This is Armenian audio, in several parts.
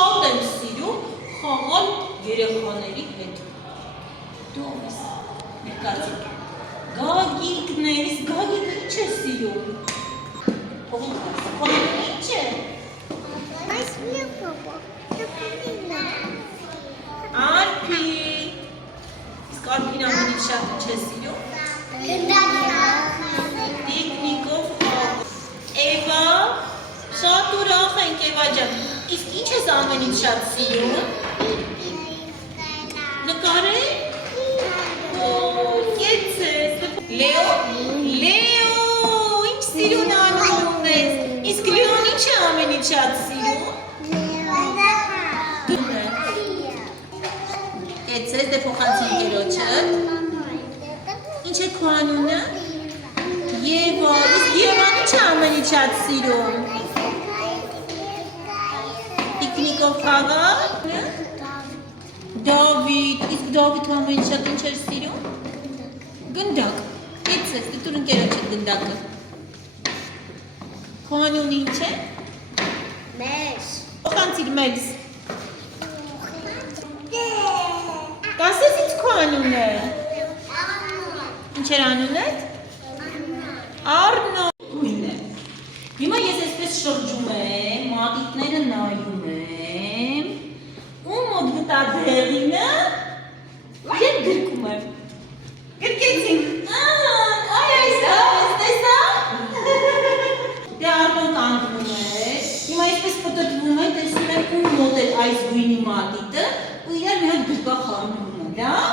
շատ եմ սիրում խաղալ երեխաների հետ։ Դու ես ներկայացիք։ Գագիկն է, իսկ Գագիկը ինչ է սիրում։ Փողին կաս, Խոնիկը ինչ է։ Այս մի պապա, Արփի։ Իսկ Արփին ամենից շատ ինչ է սիրում։ Տիկնիկով խաղ։ Էվա, շատ ուրախ ենք Էվա ջան։ Իսկ ինչ ես ամենից շատ սիրում։ Նկարել։ Կեցես։ Լեո, ինչ սիրուն անում ես։ Իսկ Լեոն ինչ է ամենից շատ սիրում։ Կեցես, դե փոխանցի ընկերոջդ։ Ինչ է քո անունը։ Եվա, իսկ Եվան ինչ է ամենից շատ սիրում։ Տիկնիկով խաղալ։ Դավիթ, իսկ Դավիթը ամենից շատ ինչ էր սիրում։ Գնդակ, կեցես, դե տուր ընկերոջդ գնդակը։ Քո անունը ինչ է։ Մեզ Փոխանցիր մեզ։ Կասես ինչ քո անունը։ Ինչ էր անունդ։ Արնո։ Գույն է։ Հիմա ես այսպես շրջում եմ, մատիտները նայում եմ, ու մոտ գտա դեղինը, և գրկում եմ։ Գրկեցինք։ Այ տեսա։ Դե Արնոն կանգնում է, հիմա այսպես պտտվում է, տեսնում եմ ու մոտ է այս գույնի մատիտը, ու իրար մի հատ գրկա խառնում է, լավ։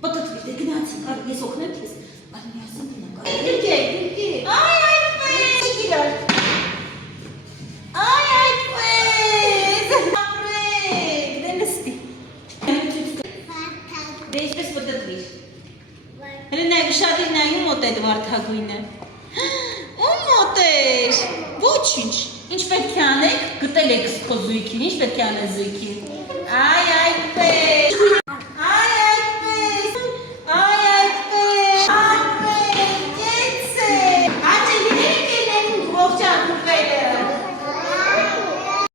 Պտտվի, դե գնացինք, ես օգնեմ քեզ, այլ միասին գնանք։ Գրկեք։ Այ այդպես։ Իրար։ Այ այդպես։ Ապրեք, դե նստի։ Դե ինչպես պտտվիր։ Հələ նայ, ուշադիր նայում մոտ է վարդագույնը։ Ու մոտ էր։ Ոչինչ։ Ինչ պետք է անեք, գտել եք քո զույգին, ինչ պետք է անես զույգին։ Այ այդպես։